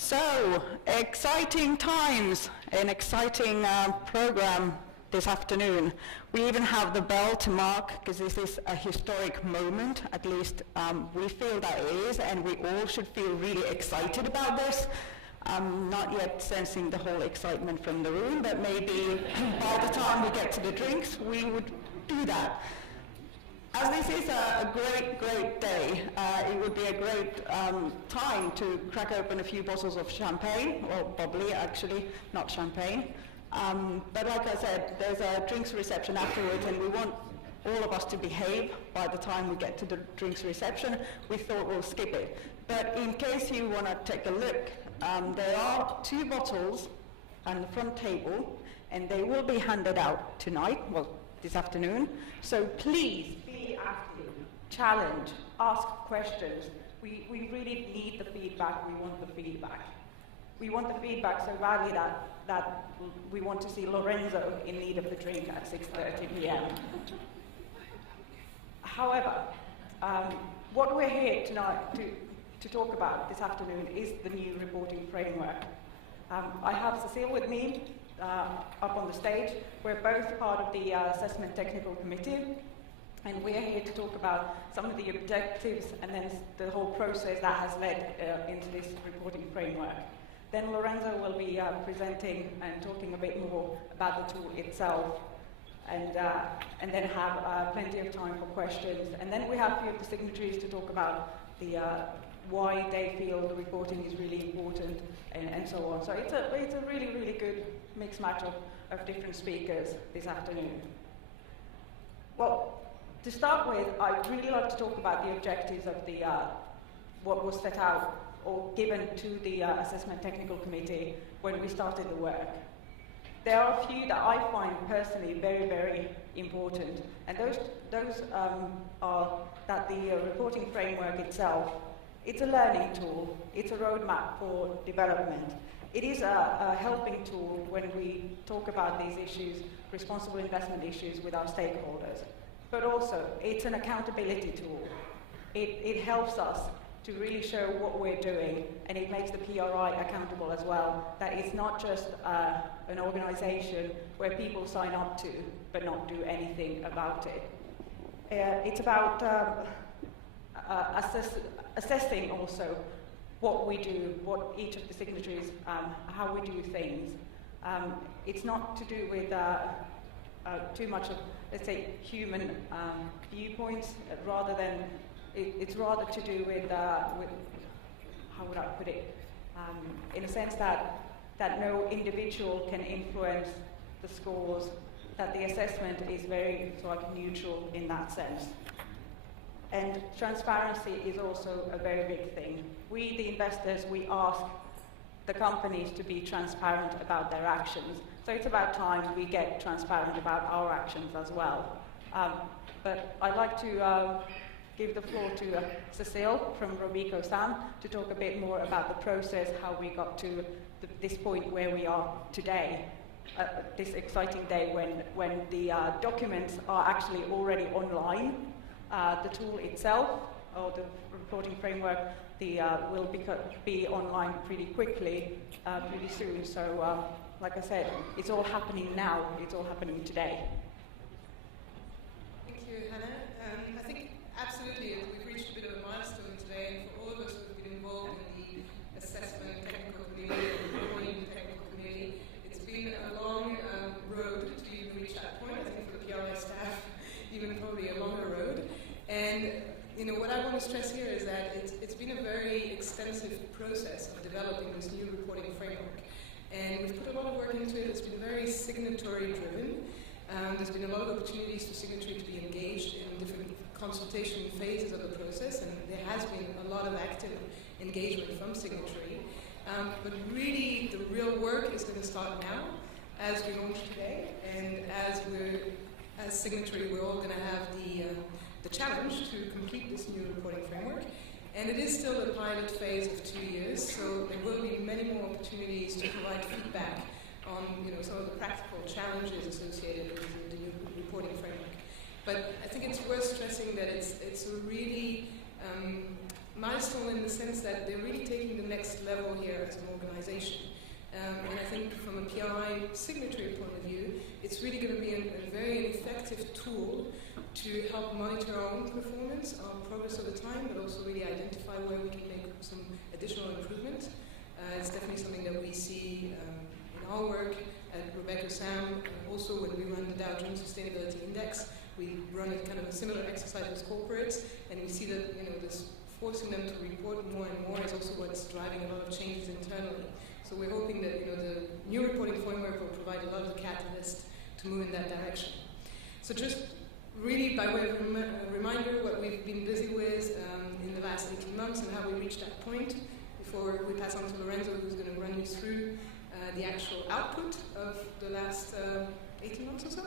So, exciting times, an exciting program this afternoon. We even have the bell to mark, because this is a historic moment, at least we feel that it is, and we all should feel really excited about this. I'm not yet sensing the whole excitement from the room, but maybe by the time we get to the drinks, we would do that. As this is a great day, it would be a great time to crack open a few bottles of champagne, well, bubbly actually, not champagne. But like I said, there's a drinks reception afterwards, and we want all of us to behave by the time we get to the drinks reception. We thought we'll skip it. But in case you want to take a look, there are 2 bottles on the front table, and they will be handed out tonight, well, this afternoon. So please be active, challenge, ask questions. We really need the feedback. We want the feedback. We want the feedback so badly that we want to see Lorenzo in need of the drink at 6:30 p.m. However, what we're here tonight to talk about this afternoon is the new reporting framework. I have Cecile with me up on the stage. We're both part of the Assessment Technical Committee, and we're here to talk about some of the objectives and then the whole process that has led into this reporting framework. Then Lorenzo will be presenting and talking a bit more about the tool itself, and then have plenty of time for questions. And then we have a few of the signatories to talk about the why they feel the reporting is really important, and so on. So it's a really good mixed match of different speakers this afternoon. Well, to start with, I'd really like to talk about the objectives of the what was set out or given to the Assessment Technical Committee when we started the work. There are a few that I find personally very important, and those are that the reporting framework itself, it's a learning tool, it's a roadmap for development. It is a helping tool when we talk about these issues, responsible investment issues, with our stakeholders. But also, it's an accountability tool. It helps us to really show what we're doing, and it makes the PRI accountable as well, that it's not just an organization where people sign up to but not do anything about it. It's about assessing also what we do, what each of the signatories, how we do things. It's not to do with too much of, let's say, human viewpoints, rather than it's rather to do with how would I put it, in a sense that no individual can influence the scores, that the assessment is very sort of neutral in that sense. And transparency is also a very big thing. We, the investors, we ask the companies to be transparent about their actions. So it's about time we get transparent about our actions as well. But I'd like to give the floor to Cecile from Robeco Sam to talk a bit more about the process, how we got to this point where we are today, this exciting day when the documents are actually already online. The tool itself, or the reporting framework, will be online pretty quickly, pretty soon. So, like I said, it's all happening now. It's all happening today. Thank you, Hannah. I think absolutely we've reached a bit of a milestone today, and for all of us who've been involved in the assessment technical committee and the reporting technical committee, it's been a long road to even reach that point. I think for the PRI staff, even probably a longer road. And what I want to stress here is that it's been a very extensive process of developing this new reporting framework. And we've put a lot of work into it. It's been very signatory driven. There's been a lot of opportunities for signatory to be engaged in different consultation phases of the process, and there has been a lot of active engagement from signatory. But really, the real work is going to start now, as we launch today, and as signatory, we're all going to have the challenge to complete this new reporting framework. And it is still a pilot phase of 2 years, so there will be many more opportunities to provide feedback on some of the practical challenges associated with the new reporting framework. But I think it's worth stressing that it's a really milestone in the sense that they're really taking the next level here as an organization. And I think from a PRI signatory point of view, it's really going to be a very effective tool to help monitor our own performance, our progress over time, but also really identify where we can make some additional improvement. It's definitely something that we see in our work at Rebecca Sam. Also, when we run the Dow Jones Sustainability Index, we run a kind of a similar exercise with corporates, and we see that this forcing them to report more and more is also what's driving a lot of changes internally. So we're hoping that the new reporting framework will provide a lot of the catalyst to move in that direction. So just really by way of a reminder what we've been busy with in the last 18 months and how we reached that point before we pass on to Lorenzo, who's going to run you through the actual output of the last 18 months or so.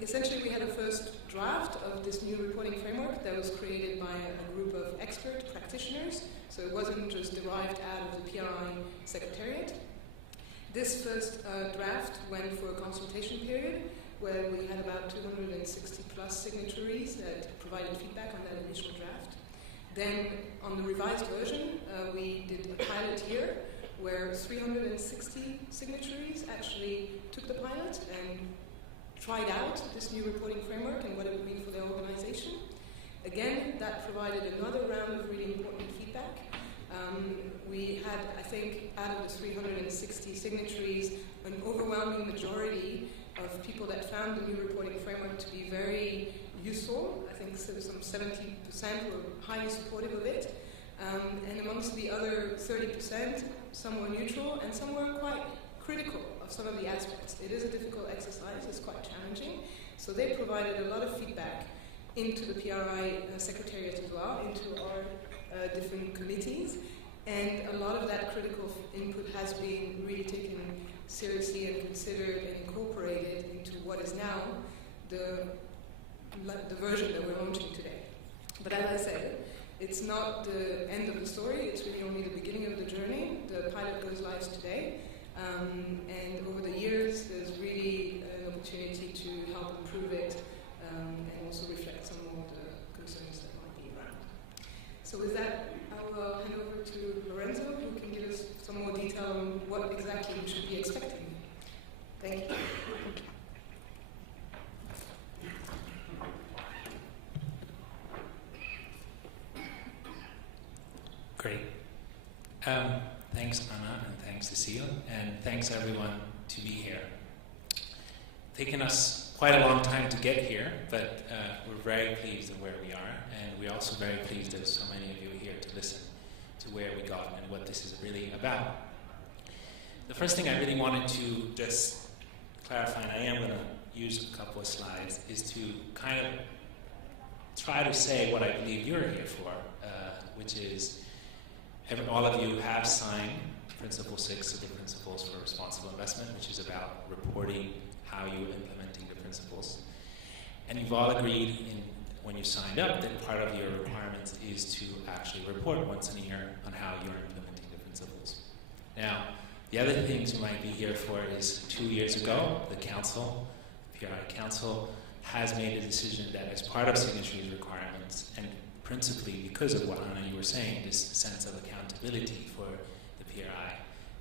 Essentially, we had a first draft of this new reporting framework that was created by a group of expert practitioners, so it wasn't just derived out of the PRI Secretariat. This first draft went for a consultation period where we had about 260 plus signatories that provided feedback on that initial draft. Then on the revised version, we did a pilot year where 360 signatories actually took the pilot and tried out this new reporting framework and what it would mean for their organization. Again, that provided another round of really important feedback. We had, I think, out of the 360 signatories, an overwhelming majority of people that found the new reporting framework to be very useful. I think some 70% were highly supportive of it. And amongst the other 30%, some were neutral and some were quite critical of some of the aspects. It is a difficult exercise, it's quite challenging. So they provided a lot of feedback into the PRI Secretariat as well, into our different committees. And a lot of that critical input has been really taken seriously and considered and incorporated into what is now the version that we're launching today. But as I said, it's not the end of the story, it's really only the beginning of the journey. The pilot goes live today. And over the years, there's really an opportunity to help improve it and also reflect some of the concerns that might be around. So with that, I will hand over to Lorenzo, who can give us some more detail on what exactly we should be expecting. Thank you. Great. Thanks, Anna, and thanks, Cecile, and thanks, everyone, to be here. Taken us quite a long time to get here, but we're very pleased at where we are, and we're also very pleased that so many of you are here to listen to where we got and what this is really about. The first thing I really wanted to just clarify, and I am going to use a couple of slides, is to kind of try to say what I believe you're here for, which is all of you have signed Principle 6 of the Principles for Responsible Investment, which is about reporting how you're implementing the principles. And you've all agreed when you signed up that part of your requirements is to actually report once in a year on how you're implementing the principles. Now, the other things you might be here for is 2 years ago, the Council, the PRI Council, has made a decision that as part of signatories requirements, and principally because of what Anna, you were saying, this sense of accountability for the PRI,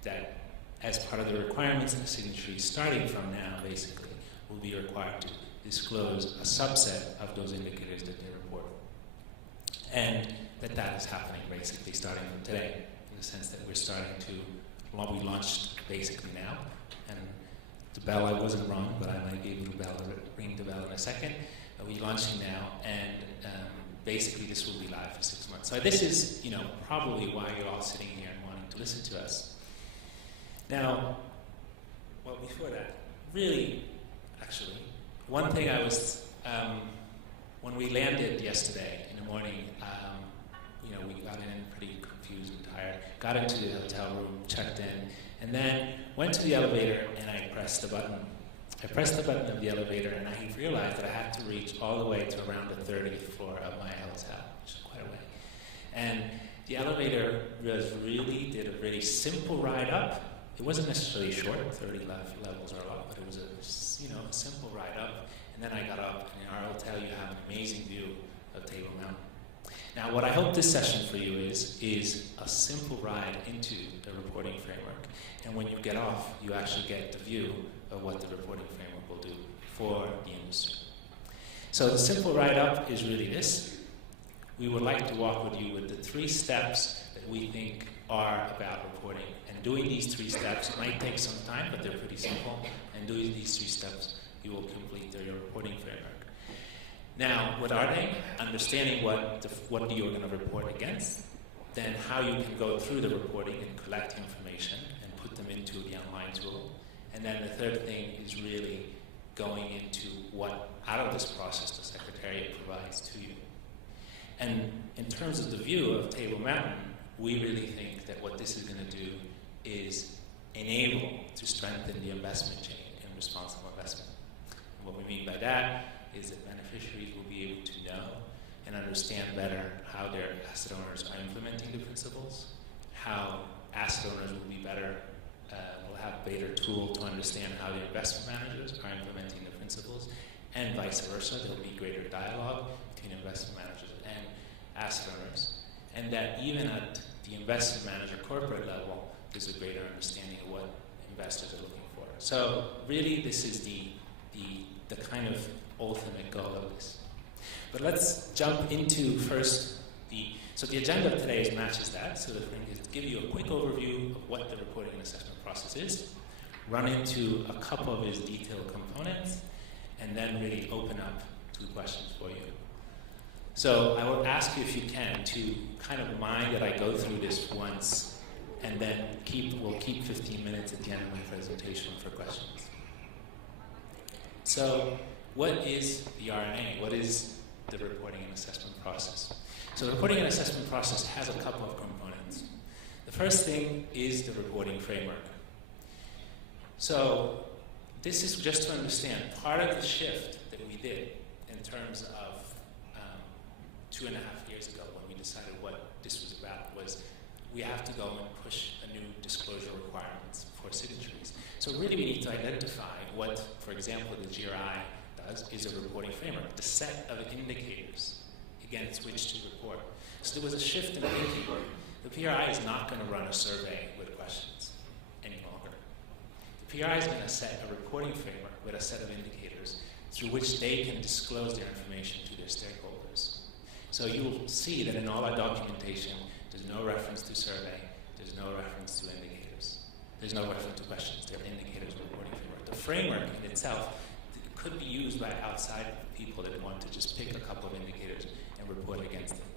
that as part of the requirements of the signatories, starting from now, basically, will be required to disclose a subset of those indicators that they report. And that is happening, basically, starting from today, in the sense that we're starting to, well, we launched basically now, and the bell, I wasn't wrong, but I might be able to ring the bell in a second. We're launching now, and basically this will be live for 6 months. So this is, probably why you're all sitting here and wanting to listen to us. Now, well, before that, really, actually, one thing I was, when we landed yesterday in the morning, we got in pretty confused and tired, got into the hotel room, checked in, and then went to the elevator and I pressed the button. I pressed the button of the elevator and I realized that I had to reach all the way to around the 30th floor of my hotel, which is quite a way. And the elevator did a really simple ride up. It wasn't necessarily short, 30 levels are a lot, but it was a simple ride up. And then I got up, and in our hotel you have an amazing view of Table Mountain. Now, what I hope this session for you is a simple ride into the reporting framework. And when you get off, you actually get the view of what the reporting framework will do for the industry. So the simple ride up is really this. We would like to walk with you with the 3 steps that we think are about reporting. And doing these 3 steps might take some time, but they're pretty simple. And doing these 3 steps, you will complete your reporting framework. Now, what are they? Understanding what you're going to report against, then how you can go through the reporting and collect information and put them into the online tool. And then the third thing is really going into what, out of this process, the Secretariat provides to you. And in terms of the view of Table Mountain, we really think that what this is going to do is enable to strengthen the investment chain in responsible investment. And what we mean by that is that beneficiaries will be able to know and understand better how their asset owners are implementing the principles, how asset owners will be better, will have a better tool to understand how the investment managers are implementing the principles, and vice versa. There will be greater dialogue between investment managers and asset owners, and that even at the investment manager corporate level, there's a greater understanding of what investors are looking for. So really, this is the kind of ultimate goal of this. But let's jump into first so the agenda of today matches that. So the thing is to give you a quick overview of what the reporting and assessment process is, run into a couple of its detailed components, and then really open up to questions for you. So I will ask you, if you can, to kind of mind that I go through this once, and then we'll keep 15 minutes at the end of my presentation for questions. So what is the RNA? What is the reporting and assessment process? So the reporting and assessment process has a couple of components. The first thing is the reporting framework. So this is just to understand part of the shift that we did in terms of 2.5 years ago when we decided what this was about was we have to go and push a new disclosure requirements for signatories. So really we need to identify what, for example, the GRI does is a reporting framework, the set of indicators against which to report. So there was a shift in thinking. The PRI is not going to run a survey with questions any longer. The PRI is going to set a reporting framework with a set of indicators through which they can disclose their information to their stakeholders. So you will see that in all our documentation, there's no reference to survey, there's no reference to indicators. There's no reference to questions, they're indicators of reporting framework. The framework in itself could be used by outside people that want to just pick a couple of indicators and report against them.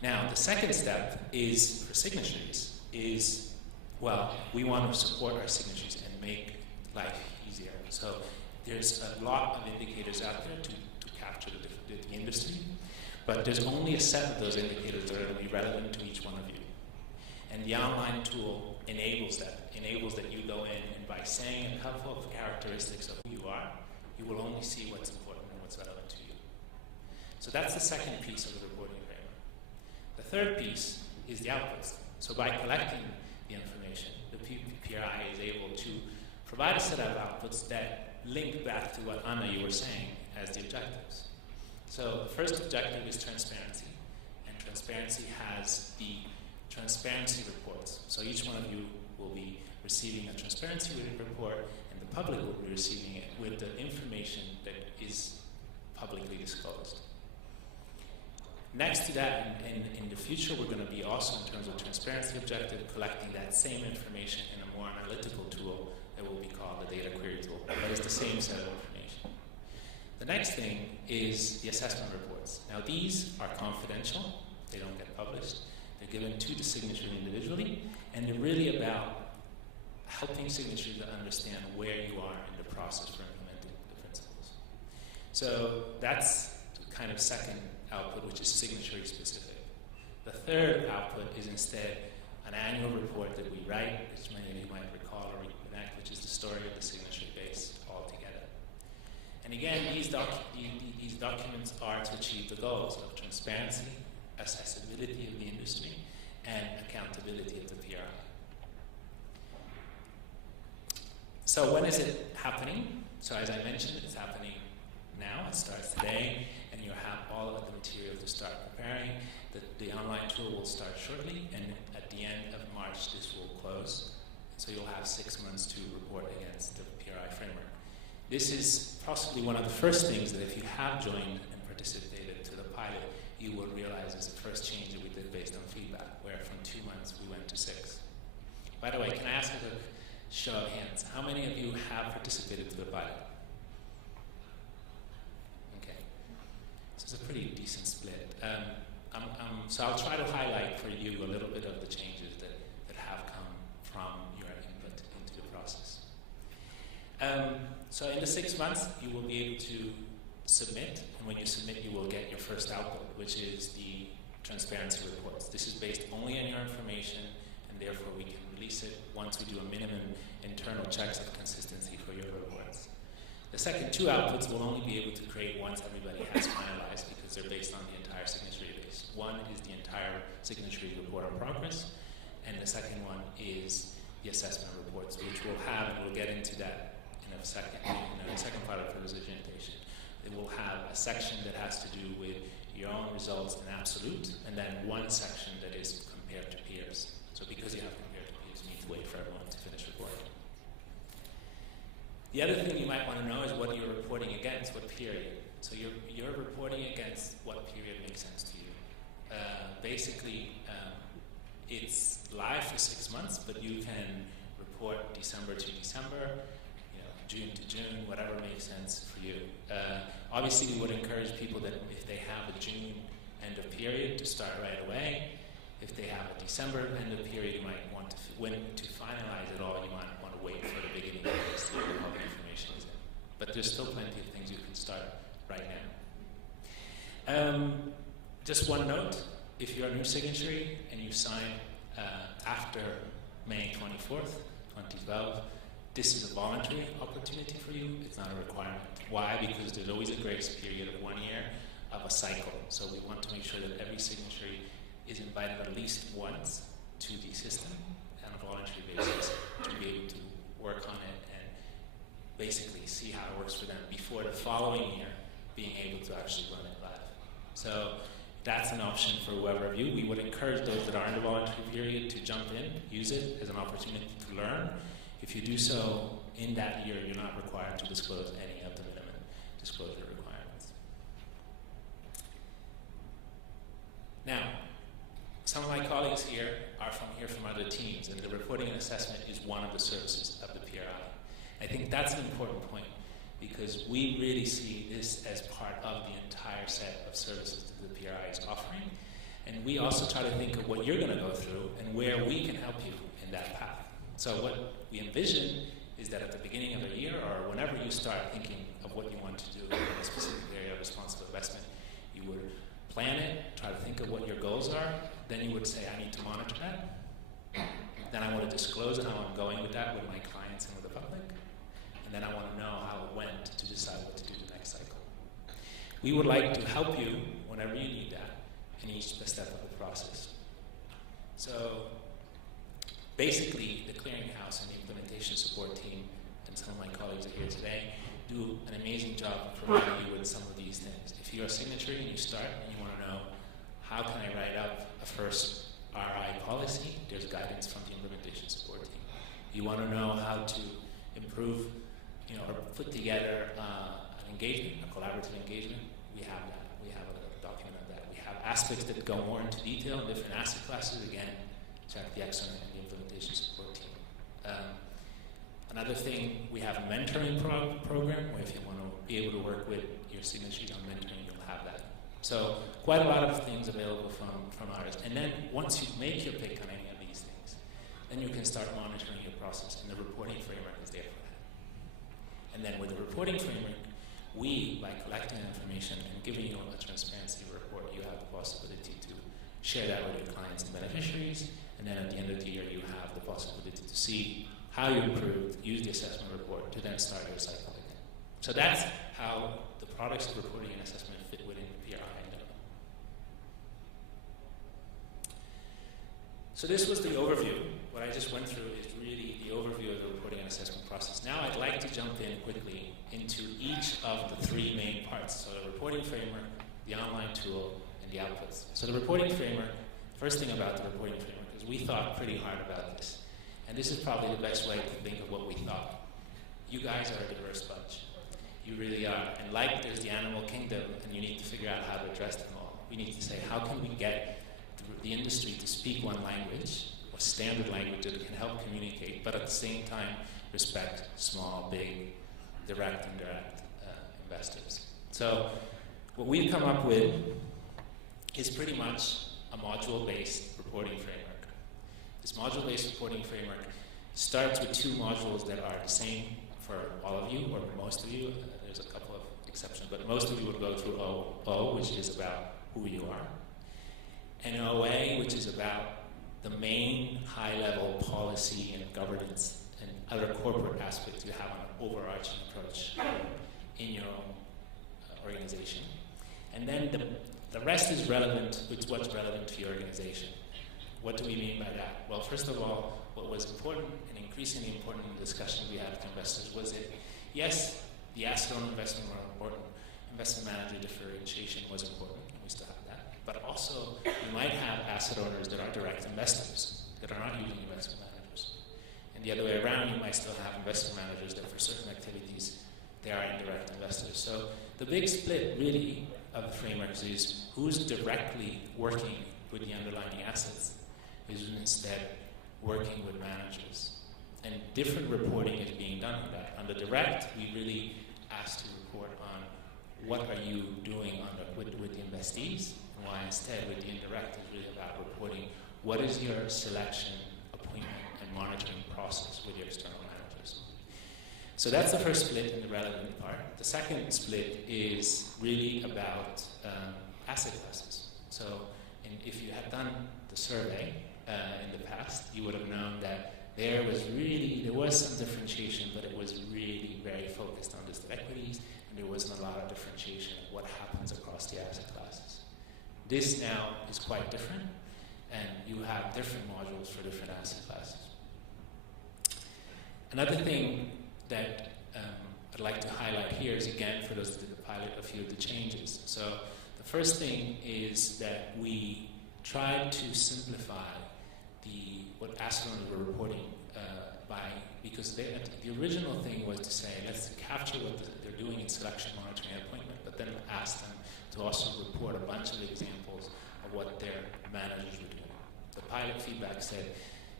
Now, the second step is for signatories is, well, we want to support our signatories and make life easier. So there's a lot of indicators out there to capture the industry, but there's only a set of those indicators that are going to be relevant to each one of you. And the online tool enables that you go in and by saying a couple of characteristics of who you are, you will only see what's important and what's relevant to you. So that's the second piece of the reporting framework. The third piece is the outputs. So by collecting the information, the PRI is able to provide a set of outputs that link back to what Anna, you were saying, as the objectives. So the first objective is transparency, and transparency has the transparency reports. So each one of you will be receiving a transparency report, and the public will be receiving it with the information that is publicly disclosed. Next to that, in the future, we're going to be also, in terms of transparency objective, collecting that same information in a more analytical tool that will be called the data query tool. But it's the same set of information. The next thing is the assessment reports. Now, these are confidential. They don't get published. They're given to the signatory individually, and they're really about helping signatories to understand where you are in the process for implementing the principles. So that's the kind of second output, which is signatory specific. The third output is instead an annual report that we write, which many of you might recall or reconnect, which is the story of the signatory base altogether. And again, these documents are to achieve the goals of transparency, accessibility of the industry, and accountability of the PRI. So when is it happening? So as I mentioned, it's happening now. It starts today. And and you'll have all of the material to start preparing. The online tool will start shortly, and at the end of March, this will close. So you'll have 6 months to report against the PRI framework. This is possibly one of the first things that if you have joined and participated to the pilot, you will realize is the first change that we did based on feedback, where from 2 months we went to 6. By the way, can I ask a show of hands? How many of you have participated to the pilot? Okay. So it's a pretty decent split. So I'll try to highlight for you a little bit of the changes that have come from your input into the process. So in the 6 months, you will be able to submit, and when you submit, you will get your first output, which is the transparency reports. This is based only on your information, and therefore we can release it once we do a minimum internal checks of consistency for your reports. The second 2 outputs will only be able to create once everybody has finalized, because they're based on the entire signatory base. One is the entire signatory report on progress, and the second one is the assessment reports, which we'll have, and we'll get into that in a second, in the second part of the presentation. It will have a section that has to do with your own results in absolute, and then one section that is compared to peers. So because you have compared to peers, you need to wait for everyone to finish reporting. The other thing you might want to know is what you're reporting against, what period. So you're reporting against what period makes sense to you. Basically, it's live for 6 months, but you can report December to December, June to June, whatever makes sense for you. Obviously, we would encourage people that if they have a June end of period to start right away. If they have a December end of period, you might want to, when to finalize it all, you might want to wait for the beginning of the year when all the information is in. But there's still plenty of things you can start right now. Just one note, if you're a new signatory and you sign after May 24th, 2012, this is a voluntary opportunity for you. It's not a requirement. Why? Because there's always a grace period of 1 year of a cycle. So we want to make sure that every signatory is invited at least once to the system on a voluntary basis to be able to work on it and basically see how it works for them before the following year being able to actually run it live. So that's an option for whoever of you. We would encourage those that are in the voluntary period to jump in, use it as an opportunity to learn. If you do so in that year, you're not required to disclose any of the minimum disclosure requirements. Now, some of my colleagues here are from other teams, and the reporting and assessment is one of the services of the PRI. I think that's an important point because we really see this as part of the entire set of services that the PRI is offering. And we also try to think of what you're going to go through and where we can help you in that path. So what we envision is that at the beginning of a year or whenever you start thinking of what you want to do in a specific area of responsible investment, you would plan it, try to think of what your goals are, then you would say, I need to monitor that. Then I want to disclose how I'm going with that with my clients and with the public. And then I want to know how it went to decide what to do the next cycle. We would like to help you whenever you need that in each step of the process. So basically, the clearinghouse and the implementation support team and some of my colleagues are here today do an amazing job providing you with some of these things. If you're a signatory and you start and you want to know how can I write up a first RI policy, there's guidance from the implementation support team. You want to know how to improve, or put together an engagement, a collaborative engagement, we have that. We have a document of that. We have aspects that go more into detail in different asset classes. Again, check the Exxon and the implementation support team. Another thing, we have a mentoring program where if you want to be able to work with your signatories on mentoring, you'll have that. So quite a lot of things available from ours. And then once you make your pick on any of these things, then you can start monitoring your process, and the reporting framework is there for that. And then with the reporting framework, we, by collecting information and giving you a transparency report, you have the possibility to share that with your clients and beneficiaries. And then at the end of the year, you have the possibility to see how you improved, use the assessment report to then start your cycle again. So that's how the products of reporting and assessment fit within the PRI. So this was the overview. What I just went through is really the overview of the reporting and assessment process. Now I'd like to jump in quickly into each of the three main parts. So the reporting framework, the online tool, and the outputs. So the reporting framework, first thing about the reporting framework is we thought pretty hard about this. And this is probably the best way to think of what we thought. You guys are a diverse bunch. You really are. And like there's the animal kingdom, and you need to figure out how to address them all. We need to say, how can we get the industry to speak one language, or standard language that can help communicate, but at the same time respect small, big, direct, indirect investors. So what we've come up with is pretty much a module-based reporting framework. This module-based reporting framework starts with 2 modules that are the same for all of you, or most of you. There's a couple of exceptions, but most of you will go through O, which is about who you are, and OA, which is about the main high-level policy and governance and other corporate aspects you have on an overarching approach in your own organization. And then the rest is relevant, it's what's relevant to your organization. What do we mean by that? Well, first of all, what was important and increasingly important in the discussion we had with investors was that, yes, the asset owner investment were important, investment manager differentiation was important, and we still have that. But also, you might have asset owners that are direct investors, that are not using investment managers. And the other way around, you might still have investment managers that for certain activities, they are indirect investors. So the big split, really, of the frameworks is who's directly working with the underlying assets, is instead working with managers. And different reporting is being done on that. On the direct, we really asked to report on what are you doing with the investees, and why instead with the indirect is really about reporting what is your selection, appointment, and monitoring process with your external managers. So that's the first split in the relevant part. The second split is really about asset classes. So if you had done the survey in the past, you would have known that there was some differentiation, but it was really very focused on listed equities, and there wasn't a lot of differentiation of what happens across the asset classes. This now is quite different, and you have different modules for different asset classes. Another thing that I'd like to highlight here is, again, for those that did the pilot, a few of the changes. So the first thing is that we tried to simplify what asset owners were reporting because the original thing was to say, let's capture what they're doing in selection, monitoring, and appointment, but then ask them to also report a bunch of examples of what their managers were doing. The pilot feedback said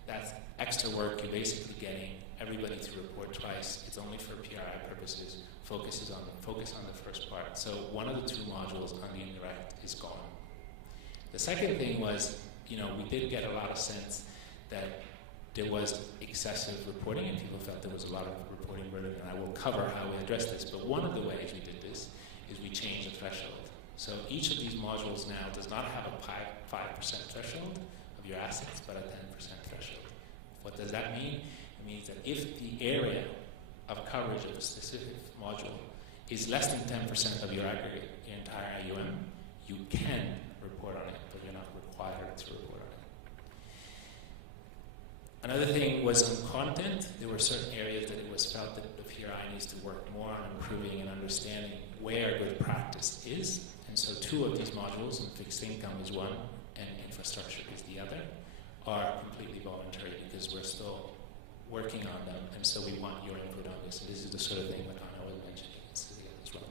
that's extra work. You're basically getting everybody to report twice. It's only for PRI purposes. Focus on the first part. So one of the 2 modules on the indirect is gone. The second thing was, we did get a lot of sense that there was excessive reporting, and people felt there was a lot of reporting burden, and I will cover how we address this. But one of the ways we did this is we changed the threshold. So each of these modules now does not have a 5% threshold of your assets, but a 10% threshold. What does that mean? It means that if the area of coverage of a specific module is less than 10% of your aggregate, your entire AUM, you can report on it, but you're not required to report on it. Another thing was on content. There were certain areas that it was felt that the PRI needs to work more on improving and understanding where good practice is. And so 2 of these modules, and fixed income is one, and infrastructure is the other, are completely voluntary because we're still working on them, and so we want your input on this. And this is the sort of thing that Anna was mentioning as well.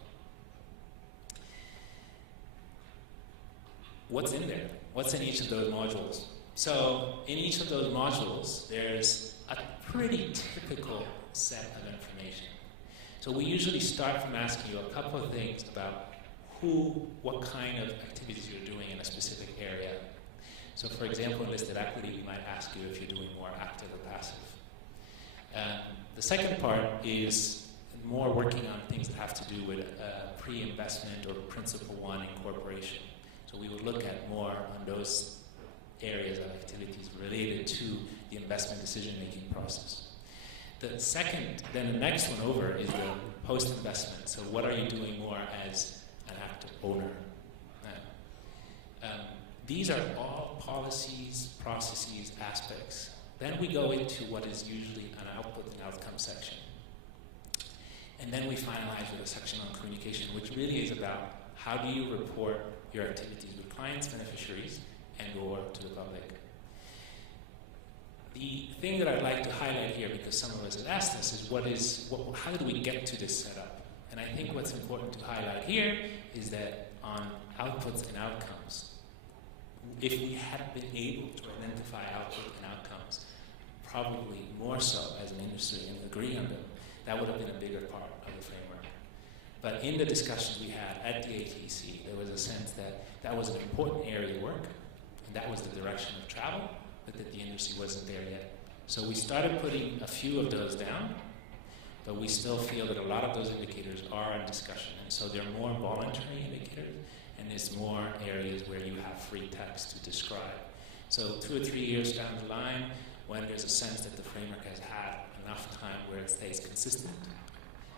What's in there? What's in each of those modules? So in each of those modules, there's a pretty typical set of information. So we usually start from asking you a couple of things about what kind of activities you're doing in a specific area. So for example, in listed equity, we might ask you if you're doing more active or passive. The second part is more working on things that have to do with pre-investment or principal one incorporation. So we would look at more on those areas of activities related to the investment decision-making process. The next one over is the post-investment. So what are you doing more as an active owner? These are all policies, processes, aspects. Then we go into what is usually an output and outcome section. And then we finalize with a section on communication, which really is about how do you report your activities with clients, beneficiaries, and or to the public? The thing that I'd like to highlight here, because some of us have asked us, is how did we get to this setup? And I think what's important to highlight here is that on outputs and outcomes, if we had been able to identify output and outcomes, probably more so as an industry and agree on them, that would have been a bigger part of the framework. But in the discussions we had at the ATC, there was a sense that that was an important area of work, and that was the direction of travel, but that the industry wasn't there yet. So we started putting a few of those down, but we still feel that a lot of those indicators are in discussion, and so they're more voluntary indicators, and there's more areas where you have free text to describe. So 2 or 3 years down the line, when there's a sense that the framework has had enough time where it stays consistent,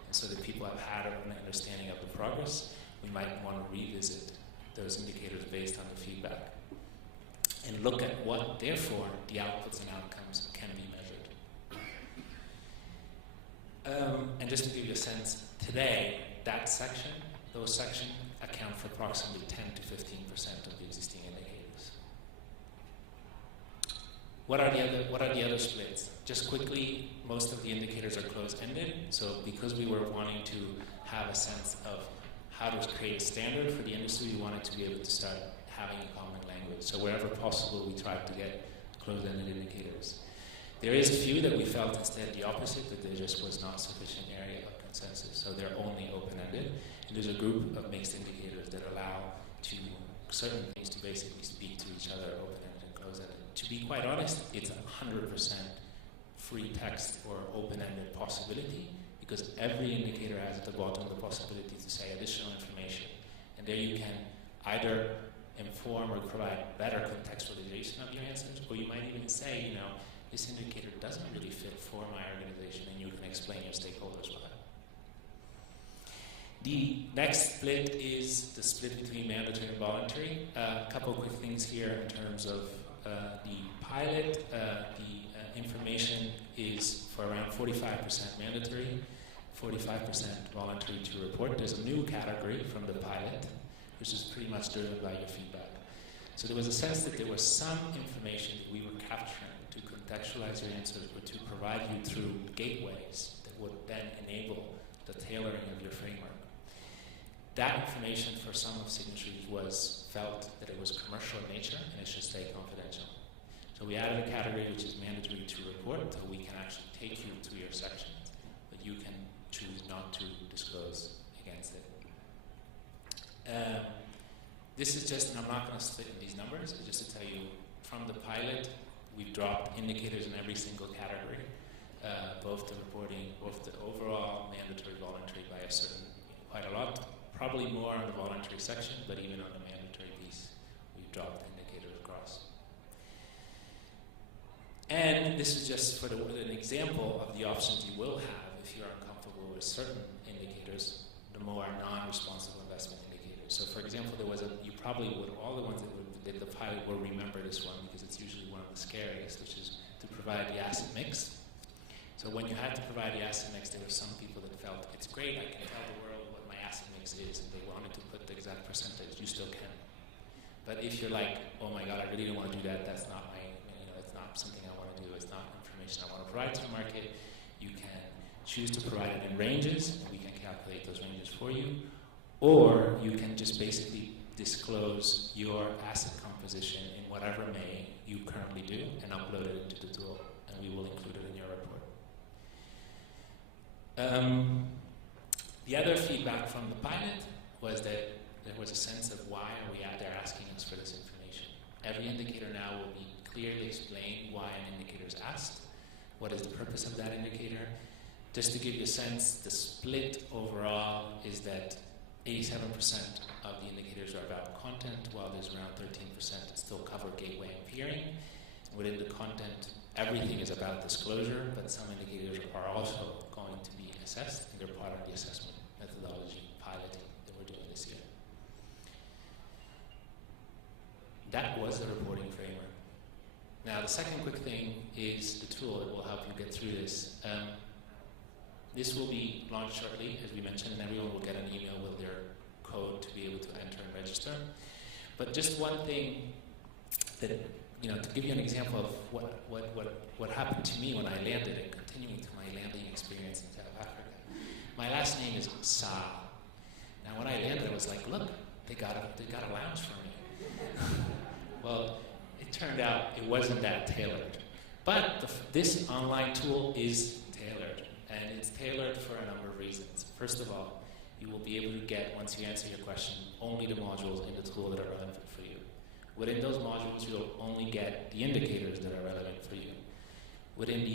and so that people have had an understanding of the progress, we might want to revisit those indicators based on the feedback and look at what, therefore, the outputs and outcomes can be measured. And just to give you a sense, today, those sections account for approximately 10 to 15% of the existing indicators. What are the other splits? Just quickly, most of the indicators are closed-ended, so because we were wanting to have a sense of how to create a standard for the industry, we wanted to be able to start having a common language. So wherever possible, we tried to get closed-ended indicators. There is a few that we felt instead the opposite, that there just was not sufficient area of consensus, so they're only open-ended. And there's a group of mixed indicators that allow to certain things to basically speak to each other, open-ended and closed-ended. To be quite honest, it's 100% free text or open-ended possibility, because every indicator has at the bottom the possibility to say additional information. And there you can either inform or provide better contextualization of your answers, or you might even say, this indicator doesn't really fit for my organization, and you can explain your stakeholders why. The next split is the split between mandatory and voluntary. A couple of quick things here in terms of the pilot. The information is for around 45% mandatory, 45% voluntary to report. There's a new category from the pilot, which is pretty much driven by your feedback. So there was a sense that there was some information that we were capturing to contextualize your answers, or to provide you through gateways that would then enable the tailoring of your framework. That information for some of signatories felt that it was commercial in nature and it should stay confidential. So we added a category which is mandatory to report, so we can actually take you through your sections, but you can choose not to disclose against it. This is just, and I'm not going to split in these numbers, but just to tell you, from the pilot, we've dropped indicators in every single category, both the reporting, both the overall mandatory, voluntary by quite a lot, probably more on the voluntary section, but even on the mandatory piece, we've dropped indicators across. And this is just for an example of the options you will have if you're uncomfortable with certain indicators, the more non-responsible investment indicators. So for example, you probably would, all the ones that did the pilot will remember this one, because it's usually one of the scariest, which is to provide the asset mix. So when you had to provide the asset mix, there were some people that felt, it's great, I can tell the world what my asset mix is, and they wanted to put the exact percentage. You still can. But if you're like, oh my God, I really don't want to do that, that's not it's not something I want to do, it's not information I want to provide to the market, you can choose to provide it in ranges, and we can calculate those ranges for you, or you can just basically disclose your asset composition in whatever may you currently do and upload it into the tool, and we will include it in your report. The other feedback from the pilot was that there was a sense of why are we out there asking us for this information. Every indicator now will be clearly explained why an indicator is asked, what is the purpose of that indicator. Just to give you a sense, the split overall is that 87% of the indicators are about content, while there's around 13% that still cover gateway and peering. Within the content, everything is about disclosure, but some indicators are also going to be assessed, and they're part of the assessment methodology piloting that we're doing this year. That was the reporting framework. Now, the second quick thing is the tool that will help you get through this. This will be launched shortly, as we mentioned, and everyone will get an email with their code to be able to enter and register. But just one thing that, to give you an example of what happened to me when I landed, and continuing to my landing experience in South Africa. My last name is Sa. Now when I landed, I was like, look, they got a lounge for me. Well, it turned out it wasn't that tailored. But this online tool is tailored, and it's tailored for a number of reasons. First of all, you will be able to get, once you answer your question, only the modules in the tool that are relevant for you. Within those modules, you'll only get the indicators that are relevant for you. Within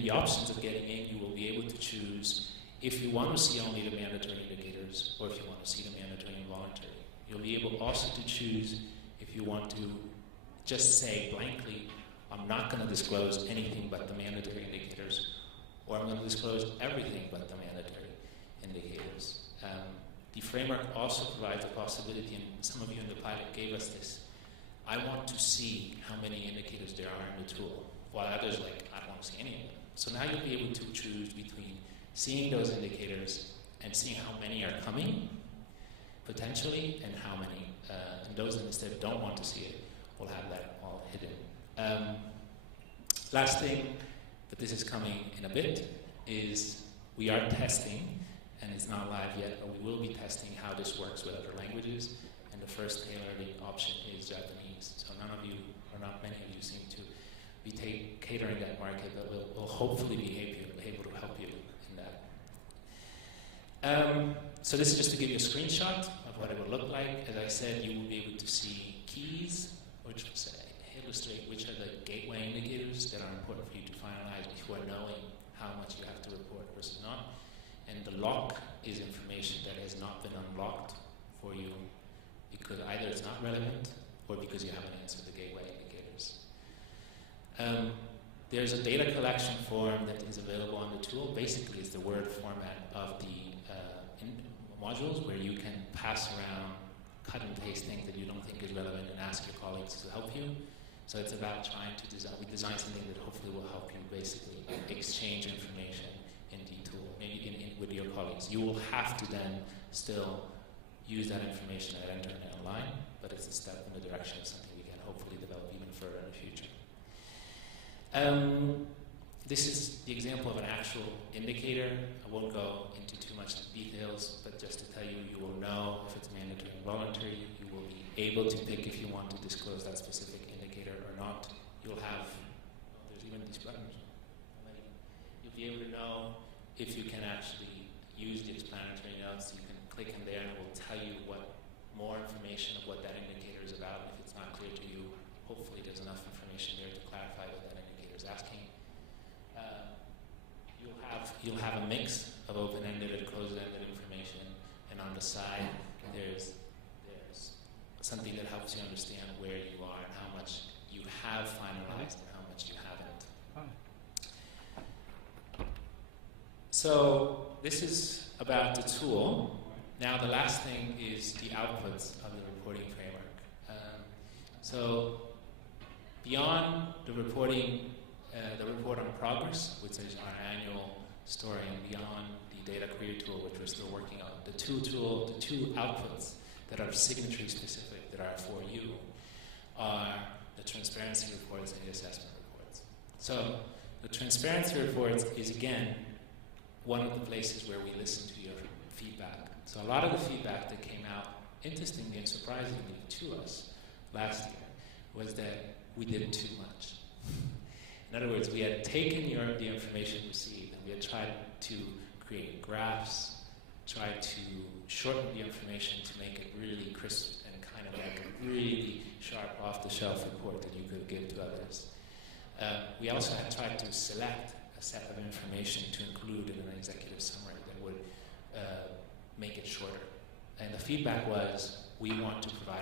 the options of getting in, you will be able to choose if you want to see only the mandatory indicators, or if you want to see the mandatory and voluntary. You'll be able also to choose if you want to just say blankly, I'm not going to disclose anything but the mandatory indicators, or I'm going to disclose everything but the mandatory indicators. The framework also provides a possibility, and some of you in the pilot gave us this. I want to see how many indicators there are in the tool, while others I don't want to see any of them. So now you'll be able to choose between seeing those indicators and seeing how many are coming, potentially, and how many. And those that instead don't want to see it will have that all hidden. Last thing, but this is coming in a bit, is we are testing, and it's not live yet, but we will be testing how this works with other languages, and the first tailoring option is Japanese. So none of you, or not many of you, seem to be catering that market, but we'll hopefully be able to help you in that. So this is just to give you a screenshot of what it would look like. As I said, you will be able to see keys, which illustrate which are the gateway indicators that are important for you to finalize before knowing how much you have to report versus not. And the lock is information that has not been unlocked for you because either it's not relevant or because you haven't answered the gateway indicators. There's a data collection form that is available on the tool. Basically, it's the Word format of the modules where you can pass around, cut and paste things that you don't think is relevant and ask your colleagues to help you. So it's about trying to design something that hopefully will help you basically exchange information in the tool, maybe with your colleagues. You will have to then still use that information at enter and online, but it's a step in the direction of something we can hopefully develop even further in the future. This is the example of an actual indicator. I won't go into too much details, but just to tell you, you will know if it's mandatory and voluntary. You will be able to pick if you want to disclose that specific indicator or not. You'll have, there's even these buttons. You'll be able to know if you can actually use the explanatory notes. You can click in there and it will tell you what more information of what that indicator is about. If it's not clear to you, hopefully there's enough information there to clarify what that indicator is asking. You'll have a mix of open-ended and closed-ended information, and on the side there's something that helps you understand where you are and how much you have finalized and how much you haven't. So this is about the tool. Now the last thing is the outputs of the reporting framework. So beyond the reporting, the report on progress, which is our annual story, and beyond the data query tool, which we're still working on, the two outputs that are signatory specific, that are for you, are the transparency reports and the assessment reports. So the transparency reports is, again, one of the places where we listen to your feedback. So a lot of the feedback that came out, interestingly and surprisingly to us last year, was that we did too much. In other words, we had taken the information received, and we had tried to create graphs, tried to shorten the information to make it really crisp and kind of like a really sharp, off-the-shelf report that you could give to others. We also had tried to select a set of information to include in an executive summary that would make it shorter. And the feedback was, we want to provide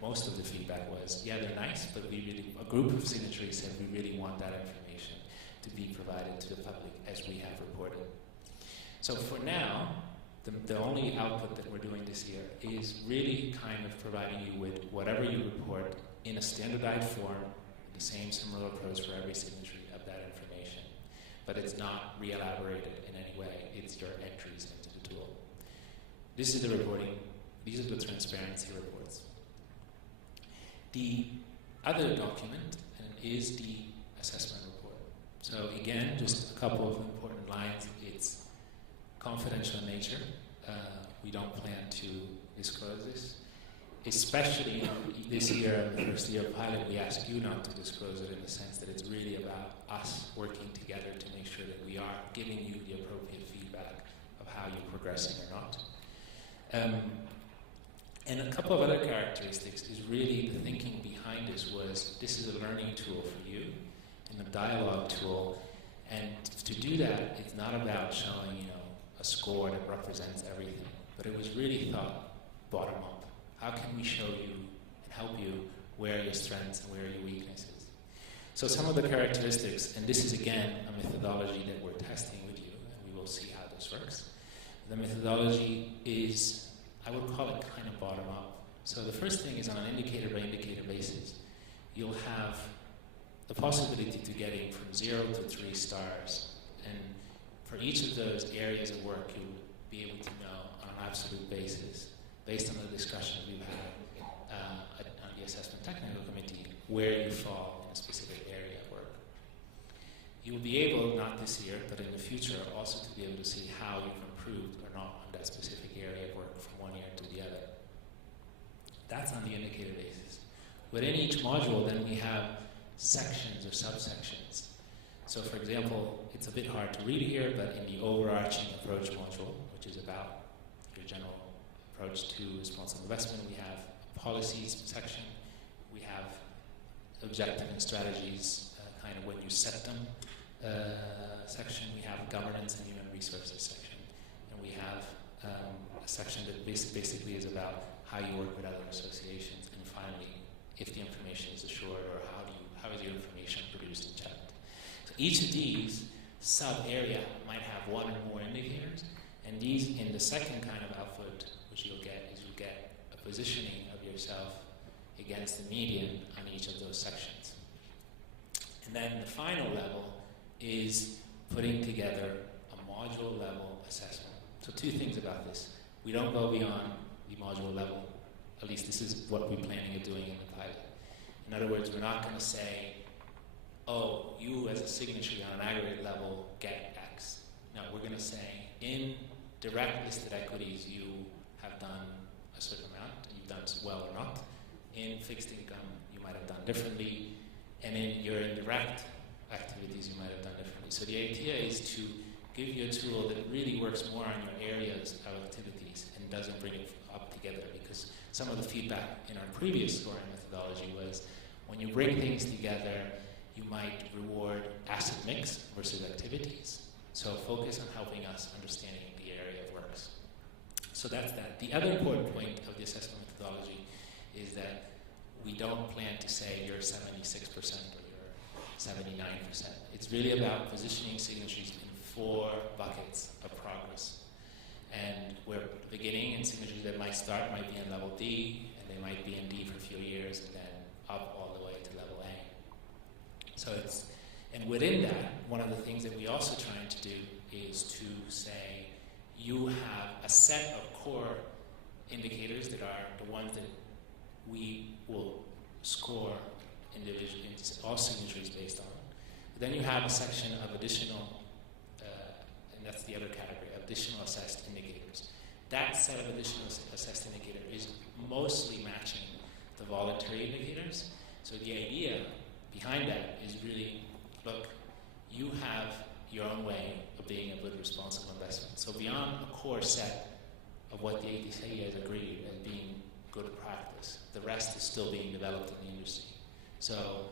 most of the feedback was, yeah, they're nice, but a group of signatories said we really want that information to be provided to the public as we have reported. So for now, the only output that we're doing this year is really kind of providing you with whatever you report in a standardized form, the same similar approach for every signatory of that information. But it's not re-elaborated in any way. It's your entries into the tool. this is the reporting. These are the transparency reports. The other document is the assessment report. So again, just a couple of important lines. It's confidential in nature. We don't plan to disclose this. Especially this year, the first year of pilot, we ask you not to disclose it in the sense that it's really about us working together to make sure that we are giving you the appropriate feedback of how you're progressing or not. And a couple of other characteristics is really the thinking behind this was this is a learning tool for you and a dialogue tool. And to do that, it's not about showing, a score that represents everything, but it was really thought bottom up. How can we show you and help you where are your strengths and where are your weaknesses? So some of the characteristics, and this is again a methodology that we're testing with you, and we will see how this works. The methodology is, I would call it kind of bottom up. So the first thing is on an indicator by indicator basis, you'll have the possibility to getting from 0 to 3 stars. And for each of those areas of work, you'll be able to know on an absolute basis, based on the discussions we've had on the Assessment Technical Committee, where you fall in a specific area of work. You will be able, not this year, but in the future, also to be able to see how you've improved or not on that specific area of work from one year to the other. That's on the indicator basis. Within each module, then we have sections or subsections. So for example, it's a bit hard to read here, but in the overarching approach module, which is about your general approach to responsible investment, we have policies section, we have objective and strategies, kind of when you set them section, we have governance and human resources section, and we have a section that basically is about how you work with other associations, and finally, if the information is assured or how is your information produced and checked. So each of these sub-area might have one or more indicators, and these in the second kind of output, which you'll get, is you'll get a positioning of yourself against the median on each of those sections. And then the final level is putting together a module level assessment. So two things about this. We don't go beyond the module level. At least this is what we're planning on doing in the pilot. In other words, we're not going to say, oh, you as a signatory on an aggregate level get X. No, we're going to say, in direct listed equities, you have done a certain amount, and you've done well or not. In fixed income, you might have done differently. And in your indirect activities, you might have done differently. So the idea is to give you a tool that really works more on your areas of activities and doesn't bring it up together, because some of the feedback in our previous scoring methodology was when you bring things together, you might reward asset mix versus activities. So focus on helping us understanding the area of works. So that's that. The other important point of the assessment methodology is that we don't plan to say you're 76% or you're 79%. It's really about positioning signatories in 4 buckets of progress. And we're beginning in signatories that might be in level D, and they might be in D for a few years, and then up all the way to level A. So and within that, one of the things that we're also trying to do is to say you have a set of core indicators that are the ones that we will score individually, all signatories based on. But then you have a section of additional, and that's the other category, additional assessed indicators. That set of additional assessed indicators is mostly matching the voluntary indicators. So the idea behind that is really, look, you have your own way of being a good responsible investment. So beyond a core set of what the ATC has agreed as being good practice, the rest is still being developed in the industry. So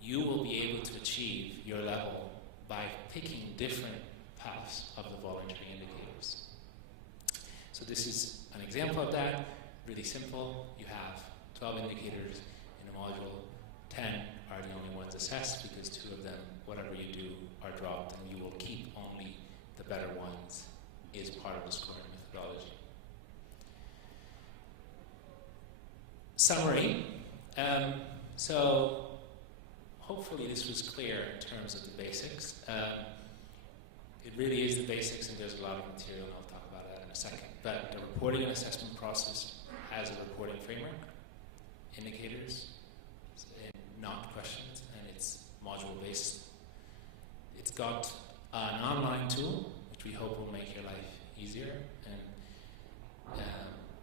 you will be able to achieve your level by picking different paths of the voluntary indicators. So this is an example of that, really simple. You have 12 indicators in a module, 10 are the only ones assessed because 2 of them, whatever you do, are dropped, and you will keep only the better ones is part of the scoring methodology. Summary. So hopefully this was clear in terms of the basics. It really is the basics, and there's a lot of material, and I'll talk about that in a second. But the reporting and assessment process has a reporting framework, indicators, and not questions, and it's module-based. It's got an online tool, which we hope will make your life easier, and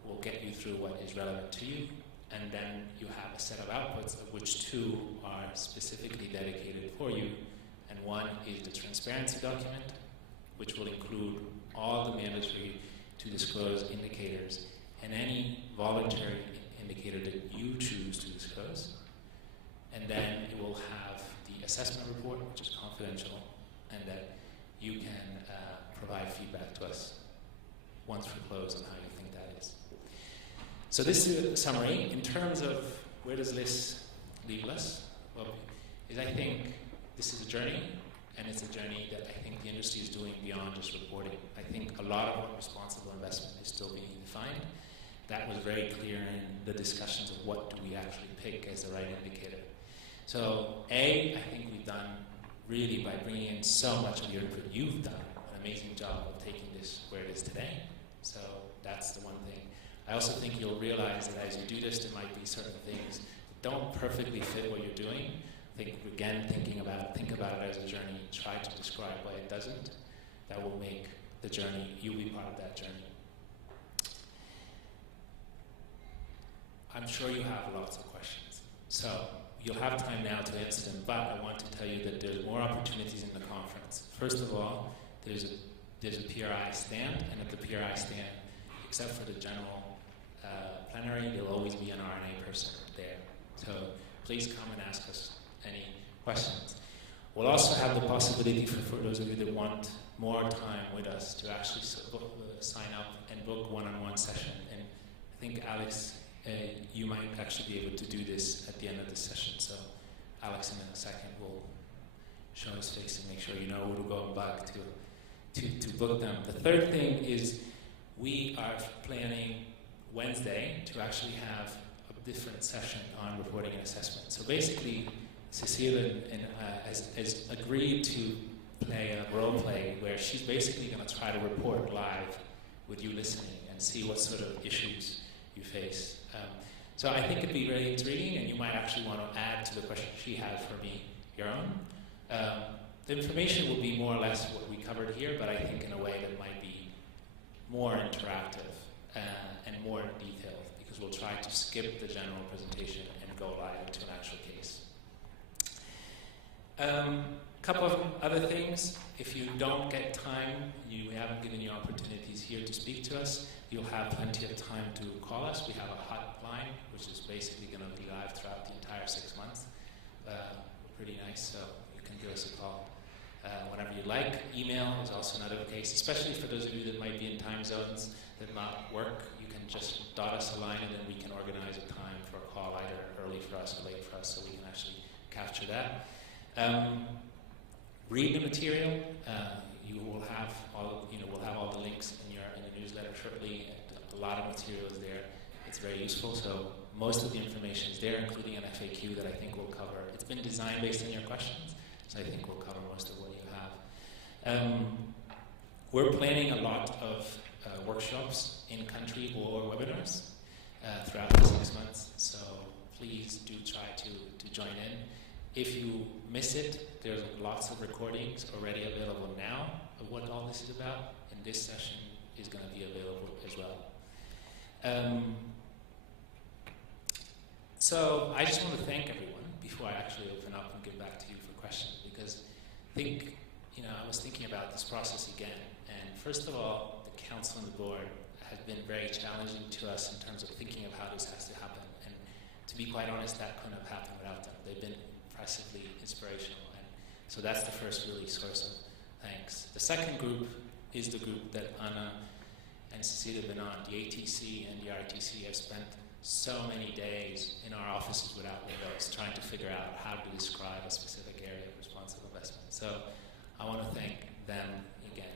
will get you through what is relevant to you. And then you have a set of outputs, of which 2 are specifically dedicated for you. And one is the transparency document, which will include all the mandatory to disclose indicators and any voluntary indicator that you choose to disclose. And then it will have the assessment report, which is confidential, and that you can provide feedback to us once we're closed on how you think that is. So this is a summary. In terms of where does this leave us? Well, I think this is a journey, and it's a journey that I think the industry is doing beyond just reporting. I think a lot of what responsible investment is still being defined. That was very clear in the discussions of what do we actually pick as the right indicator. So I think we've done really, by bringing in so much of your input, you've done an amazing job of taking this where it is today. So that's the one thing. I also think you'll realize that as you do this, there might be certain things that don't perfectly fit what you're doing. I think, again, think about it as a journey. Try to describe why it doesn't. That will make the journey, you'll be part of that journey. I'm sure you have lots of questions. So you'll have time now to answer them, but I want to tell you that there's more opportunities in the conference. First of all, there's a PRI stand, and at the PRI stand, except for the general plenary, there'll always be an RNA person there. So please come and ask us any questions. We'll also have the possibility for those of you that want more time with us to actually sign up and book one-on-one session. And I think, Alex, you might actually be able to do this at the end of the session. So Alex, in a second, will show his face and make sure you know who to go back to book them. The third thing is we are planning Wednesday to actually have a different session on reporting and assessment. So basically, Cecilia has agreed to play a role play where she's basically going to try to report live with you listening and see what sort of issues you face. So I think it'd be very intriguing, and you might actually want to add to the question she had for me your own. The information will be more or less what we covered here, but I think in a way that might be more interactive and more detailed, because we'll try to skip the general presentation and go live into an actual case. Couple of other things. If you don't get time, we haven't given you opportunities here to speak to us, you'll have plenty of time to call us. We have a hotline, which is basically going to be live throughout the entire 6 months. Pretty nice, so you can give us a call whenever you like. Email is also another case, especially for those of you that might be in time zones that not work. You can just dot us a line, and then we can organize a time for a call, either early for us or late for us, so we can actually capture that. Read the material. You will have we'll have all the links in the newsletter shortly. A lot of material is there. It's very useful. So most of the information is there, including an FAQ that I think will cover. It's been designed based on your questions, so I think we'll cover most of what you have. We're planning a lot of workshops in country or webinars throughout the 6 months. So please do try to join in. If you miss it, there's lots of recordings already available now of what all this is about, and this session is going to be available as well. So I just want to thank everyone before I actually open up and get back to you for questions, because I was thinking about this process again, and first of all, the council and the board have been very challenging to us in terms of thinking of how this has to happen, and to be quite honest, that couldn't have happened without them. They've been impressively inspirational, and so that's the first really source of thanks. The second group is the group that Anna and Cecilia have been on. The ATC and the RTC have spent so many days in our offices without windows trying to figure out how to describe a specific area of responsible investment. So I want to thank them again.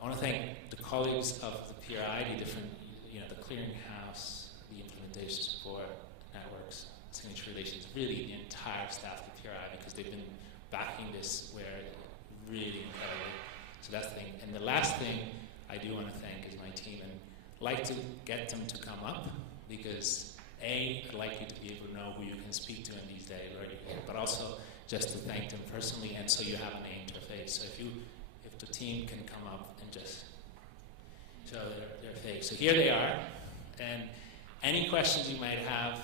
I want to thank the colleagues of the PRI, the different, the clearinghouse, the implementation support networks, signature relations, really the entire staff of the PRI, because they've been backing this where really incredible. So that's the thing. And the last thing, I do want to thank is my team, and like to get them to come up, because A, I'd like you to be able to know who you can speak to in these days, right? But also just to thank them personally, and so you have a name to face. So if the team can come up and just show their face. So here they are, and any questions you might have,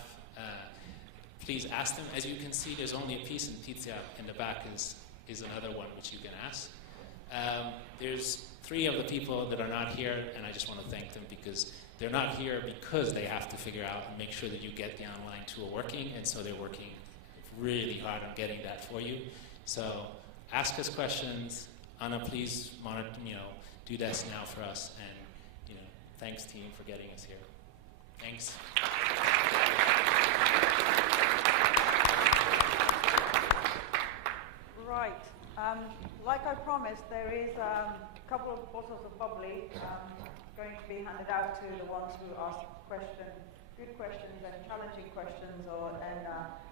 please ask them. As you can see, there's only a piece, and Tizia in the back is another one which you can ask. There's 3 of the people that are not here, and I just want to thank them because they're not here because they have to figure out and make sure that you get the online tool working, and so they're working really hard on getting that for you. So ask us questions. Anna, please monitor, do this now for us, and thanks team for getting us here. Thanks. Right. Like I promised, there is a couple of bottles of bubbly going to be handed out to the ones who ask good questions and challenging questions, and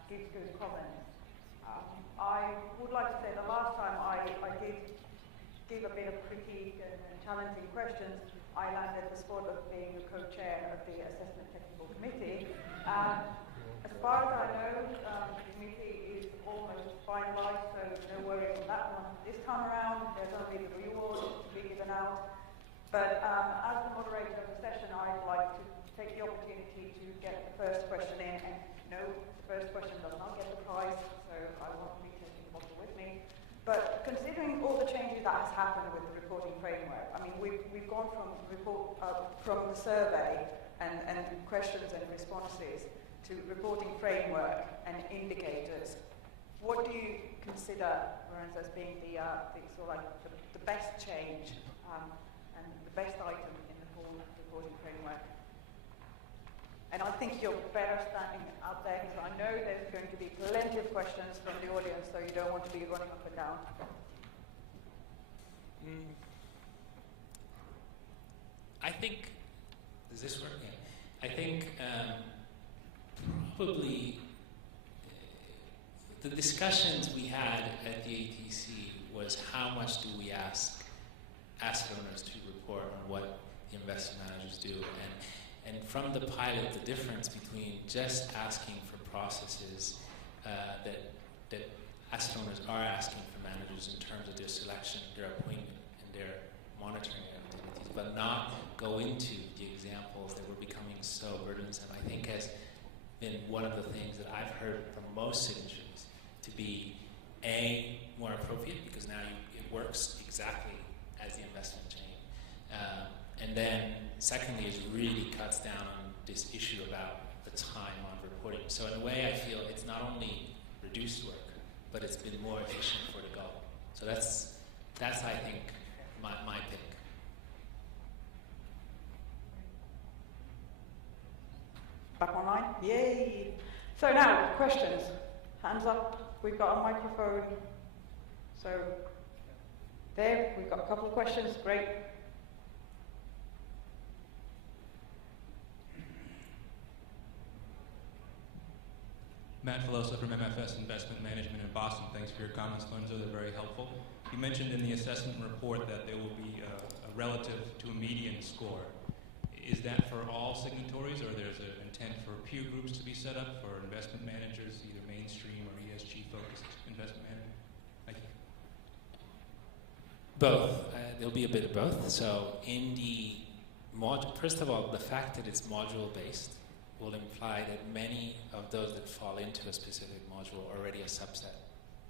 give good comments. I would like to say the last time I did give a bit of critique and challenging questions, I landed the spot of being the co-chair of the Assessment Technical Committee. As far as I know, the committee is almost finalized, so no worries on that one. This time around, there's only the rewards to be given out. But as the moderator of the session, I'd like to take the opportunity to get the first question in. And no, the first question does not get the prize, so I won't be taking the bottle with me. But considering all the changes that has happened with the reporting framework, I mean, we've gone from the survey and questions and responses to reporting framework and indicators. What do you consider, Lorenzo, as being the sort of like the best change and the best item in the whole reporting framework? And I think you're better standing out there because I know there's going to be plenty of questions from the audience, so you don't want to be running up and down. I think, does this work? Yeah. I think probably the discussions we had at the ATC was how much do we ask asset owners to report on what the investment managers do, and from the pilot, the difference between just asking for processes that asset owners are asking for managers in terms of their selection, their appointment, and their monitoring activities, but not go into the examples that were becoming so burdensome, I think has been one of the things that I've heard from most signatories to be more appropriate, because now it works exactly as the investment chain. And then secondly, it really cuts down on this issue about the time on reporting. So in a way, I feel it's not only reduced work, but it's been more efficient for the goal. So that's I think my pick. Back online? Yay! So now, questions. Hands up. We've got a microphone. So there, we've got a couple of questions. Great. Matt Filosa from MFS Investment Management in Boston. Thanks for your comments, Lorenzo. They're very helpful. You mentioned in the assessment report that there will be a relative to a median score. Is that for all signatories, or there's an intent for peer groups to be set up for investment managers, either mainstream or ESG-focused investment managers? Thank you. Both. There'll be a bit of both. So in the module, first of all, the fact that it's module-based will imply that many of those that fall into a specific module are already a subset.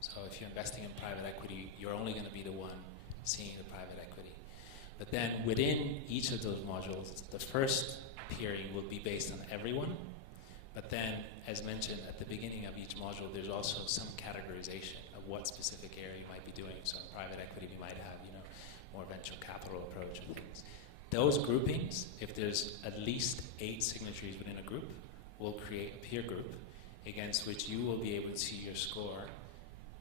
So if you're investing in private equity, you're only going to be the one seeing the private equity. But then within each of those modules, the first peering will be based on everyone. But then, as mentioned at the beginning of each module, there's also some categorization of what specific area you might be doing. So in private equity, we might have, more venture capital approach and things. Those groupings, if there's at least 8 signatories within a group, will create a peer group against which you will be able to see your score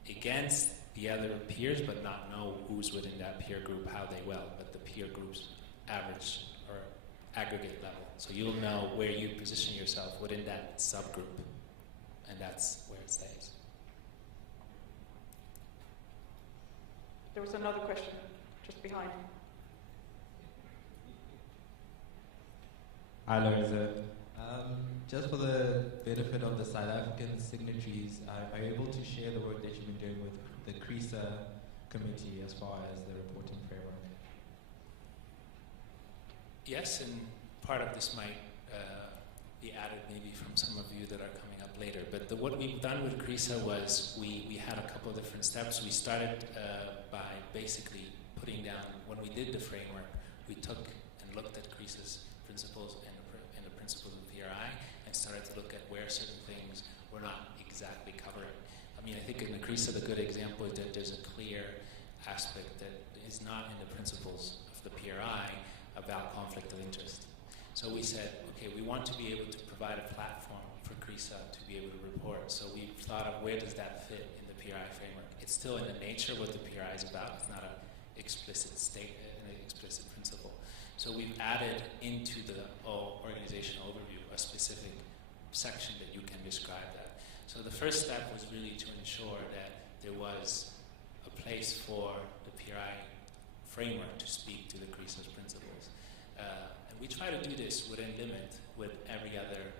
against the other peers, but not know who's within that peer group, how they well, but the peer group's average or aggregate level. So you'll know where you position yourself within that subgroup, and that's where it stays. There was another question just behind. Hi, Lorenzo. Just for the benefit of the South African signatories, are you able to share the work that you've been doing with the CRISA committee as far as the reporting framework? Yes, and part of this might be added maybe from some of you that are coming up later. But what we've done with CRISA was we had a couple of different steps. We started by basically putting down, when we did the framework, we took and looked at CRISA's principles and the principles of PRI and started to look at where certain things were not exactly covering. I mean, I think in the CRISA, the good example is that there's a clear aspect that is not in the principles of the PRI about conflict of interest. So we said, okay, we want to be able to provide a platform for CRISA to be able to report. So we thought of where does that fit in the PRI framework. It's still in the nature of what the PRI is about. It's not an explicit an explicit principle. So we've added into the organizational overview a specific section that you can describe that. So the first step was really to ensure that there was a place for the PRI framework to speak to the CRISA's principles. And we try to do this within limit with every other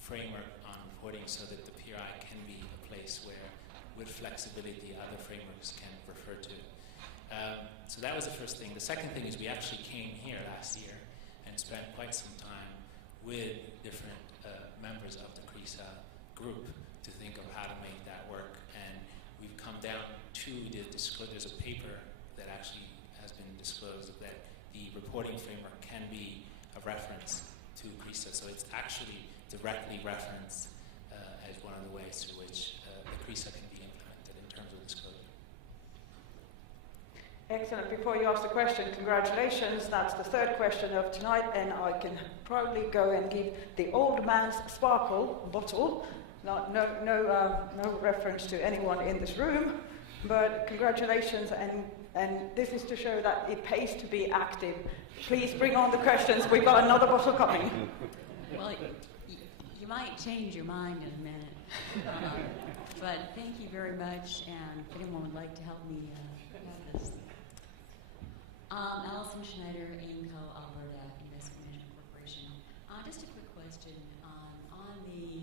framework on reporting so that the PRI can be a place where, with flexibility, other frameworks can refer to. So that was the first thing. The second thing is we actually came here last year and spent quite some time with different members of the CRISA group to think of how to make that work. And we've come down to there's a paper that actually has been disclosed that the reporting framework can be a reference to CRISA. So it's actually directly referenced as one of the ways through which the CRISA can be implemented in terms of disclosure. Excellent. Before you ask the question, congratulations. That's the third question of tonight, and I can proudly go and give the old man's sparkle bottle. No reference to anyone in this room, but congratulations, and this is to show that it pays to be active. Please bring on the questions. We've got another bottle coming. Well, you might change your mind in a minute. But thank you very much, and if anyone would like to help me have this. Alison Schneider, AIMCO, Alberta Investment Management Corporation. Just a quick question on the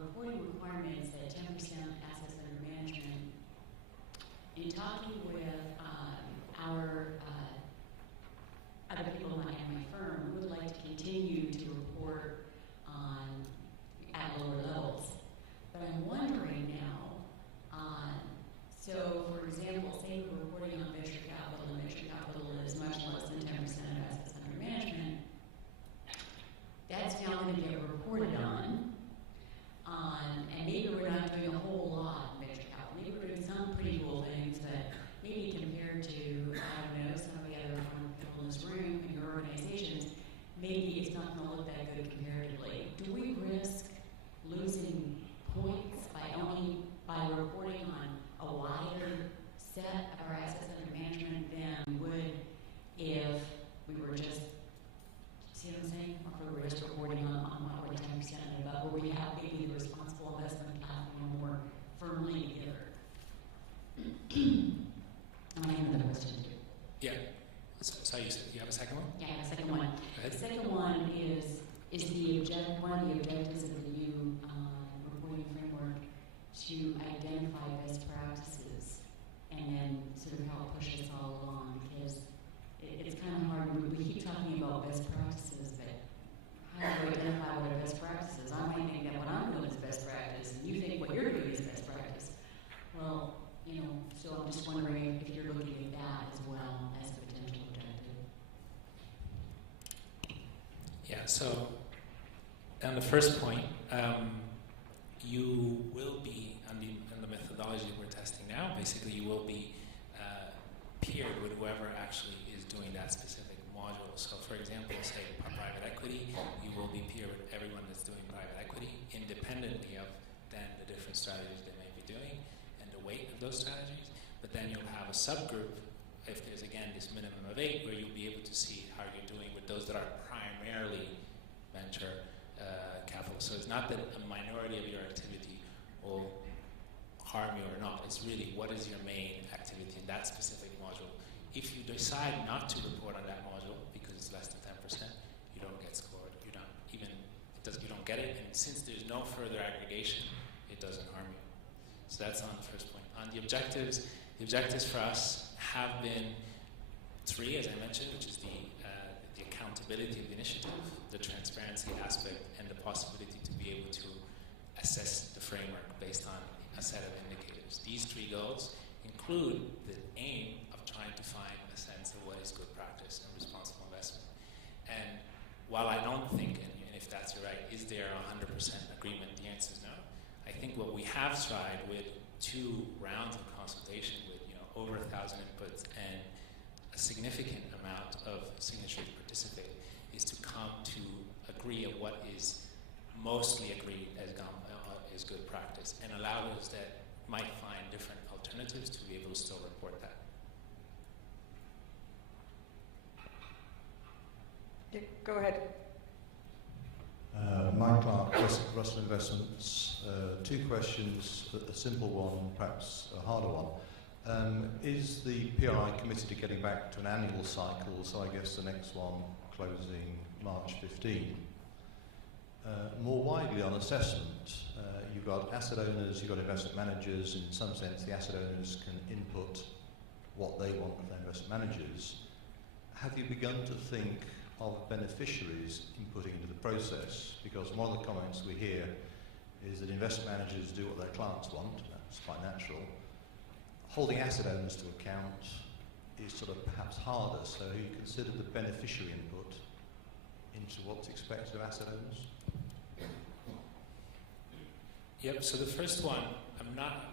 reporting requirements at 10% assets under management. In talking with our other people in my firm, we would like to continue to report at lower levels. But I'm wondering now, so for example, say we're reporting on venture capital, and venture capital is much less than 10% of assets under management. That's now going to get reported on, and maybe we're not doing a whole lot in venture capital. Maybe we're doing some pretty cool things, but maybe compared to, I don't know, some of the other people in this room, in your organizations, maybe it's not going to look that good comparatively. Do we risk losing points by reporting on a wider set of our assets under management than we would if we were just, see what I'm saying? Or if we were just reporting on what we're 10% and above, where we have maybe the responsible investment platform more firmly together. And I have another question too. Yeah. So you said you have a second one? Yeah, I have a second one. The second one is one of the objectives of the new reporting framework to identify best practices and then sort of help push us all along, because it's kind of hard. We keep talking about best practices, but how do we identify what a best practice is? I might think that what I'm doing is best practice, and you think what you're doing is best practice. Well, so I'm just wondering if you're looking at that as well as a potential objective. Yeah, so on the first point, you will be, on the methodology we're testing now, basically you will be peered with whoever actually is doing that specific module. So for example, say private equity, you will be peered with everyone that's doing private equity, independently of then the different strategies they may be doing and the weight of those strategies. But then you'll have a subgroup, if there's again this minimum of 8, where you'll be able to see how you're doing with those that are primarily venture capital. So it's not that a minority of your activity will harm you or not. It's really what is your main activity in that specific module. If you decide not to report on that module because it's less than 10%, you don't get scored. you don't get it, and since there's no further aggregation, it doesn't harm you. So that's on the first point. On the objectives for us have been 3, as I mentioned, which is the accountability of the initiative, the transparency aspect, and the possibility to be able to assess the framework based on a set of indicators. These 3 goals include the aim of trying to find a sense of what is good practice and responsible investment. And while I don't think, and if that's right, is there 100% agreement? The answer is no. I think what we have tried with 2 rounds of consultation with over 1,000 inputs and a significant amount of signatures participate is to come to agree on what is mostly agreed as good practice and allow those that might find different alternatives to be able to still report that. Yeah, go ahead. Mike Clark, Russell Investments. 2 questions, a simple one, perhaps a harder one. Is the PRI committed to getting back to an annual cycle, so I guess the next one closing March 15? More widely on assessment, you've got asset owners, you've got investment managers. In some sense, the asset owners can input what they want from their investment managers. Have you begun to think of beneficiaries inputting into the process? Because one of the comments we hear is that investment managers do what their clients want. That's quite natural. Holding asset owners to account is sort of perhaps harder. So you consider the beneficiary input into what's expected of asset owners? Yep, so the first one,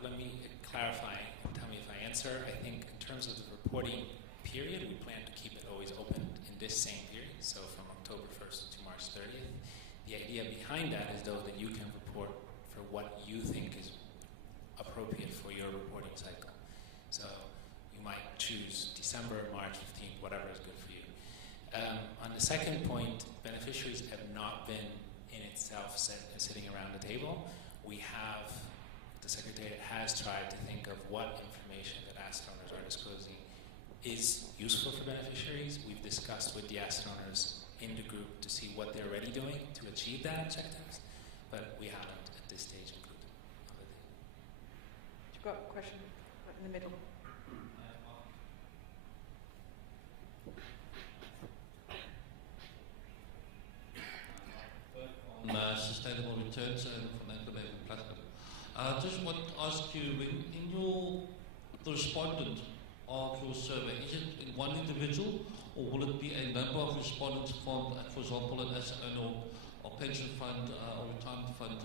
let me clarify and tell me if I answer. I think in terms of the reporting period, we plan to keep it always open in this same period, so from October 1st to March 30th. The idea behind that is though that you can report for what you think is appropriate for your reporting cycle. So you might choose December, March 15th, whatever is good for you. On the second point, beneficiaries have not been in itself sitting around the table. The Secretariat has tried to think of what information that asset owners are disclosing is useful for beneficiaries. We've discussed with the asset owners in the group to see what they're already doing to achieve that objectives, but we haven't at this stage included other things. You've got a question right in the middle. On sustainable returns and financial and platinum. I just want to ask you, in the respondent of your survey, is it in one individual, or will it be a number of respondents from, for example, an asset owner or pension fund or retirement fund?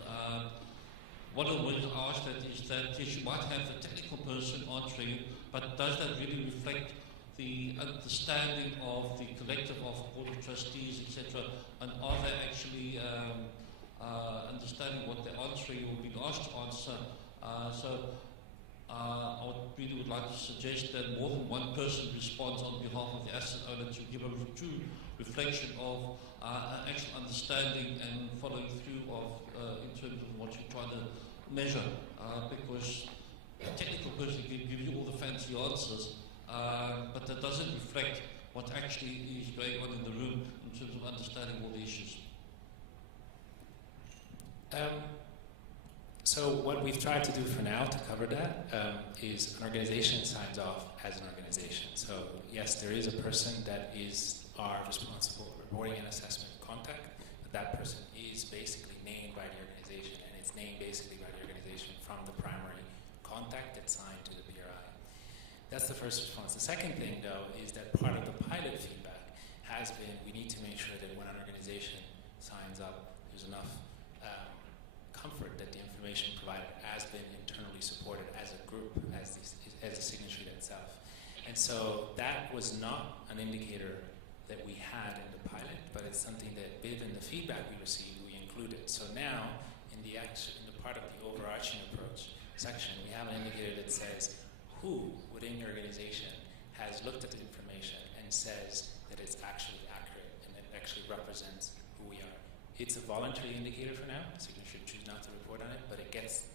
One of the ways I ask that is that yes, you might have a technical person answering, but does that really reflect the understanding of the collective of board of trustees, etc., and are they actually understanding what they're answering or being asked to answer? I really would like to suggest that more than one person responds on behalf of the asset owner to give a true reflection of actual understanding and following through of in terms of what you're trying to measure, because a technical person can give you all the fancy answers, but that doesn't reflect what actually is going on in the room in terms of understanding all the issues. So what we've tried to do for now to cover that is an organization signs off as an organization. So yes, there is a person that is our responsible reporting and assessment contact, but that person is basically named by the organization, and it's named basically by the organization from the primary contact that's signed to the PRI. That's the first response. The second thing, though, is that part of the pilot feedback has been we need to make sure that when an organization signs up, there's enough comfort that the information provided has been internally supported as a group, as a signature itself. And so that was not an indicator that we had in the pilot, but it's something that given the feedback we received, we included. So now, in the part of the overarching approach section, we have an indicator that says who within your organization has looked at the information and says that it's actually accurate and it actually represents who we are. It's a voluntary indicator for now, so you should choose not to report on it, but it gets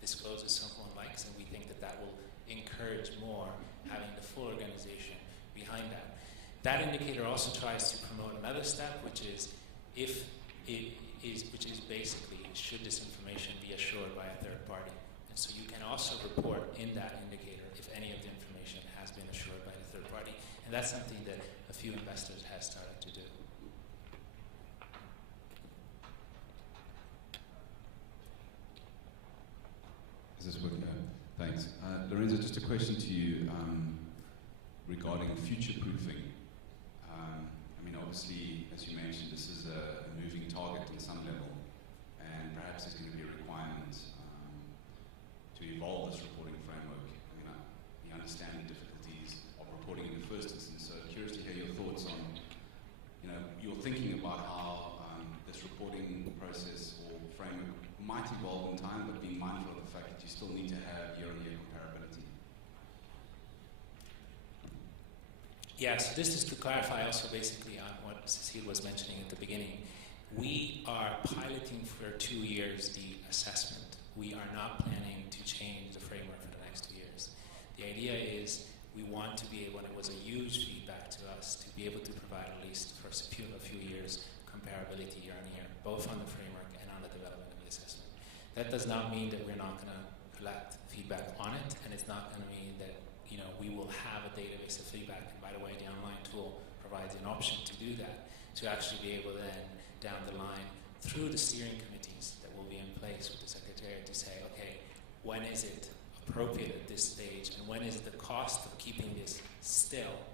disclosed as someone likes, and we think that that will encourage more having the full organization behind that. That indicator also tries to promote another step, which is if which is basically, should this information be assured by a third party? And so you can also report in that indicator if any of the information has been assured by the third party. And that's something that a few investors have started to do. Is this working? Thanks. Lorenzo, just a question to you regarding future-proofing. I mean, obviously, as you mentioned, this is a moving target on some level, and perhaps there's going to be a requirement to evolve this reporting framework. I mean, we understand the difficulties of reporting in the first instance, so curious to hear your thoughts on, you know, your thinking about how this reporting process or framework might evolve in time, but being mindful of the fact that you still need to have year-on-year comparability. Yeah, so this is to clarify also basically on what Cecile was mentioning at the beginning. We are piloting for 2 years the assessment. We are not planning to change the framework for the next 2 years. The idea is we want to be able, and it was a huge feedback to us, to be able to provide at least for a few years comparability year on year, both on the framework and on the development of the assessment. That does not mean that we're not going to collect feedback on it, and it's not going to mean that, you know, we will have a database of feedback. And by the way, the online tool provides an option to do that, to actually be able then, down the line, through the steering committees that will be in place with the Secretariat, to say, okay, when is it appropriate at this stage, and when is the cost of keeping this still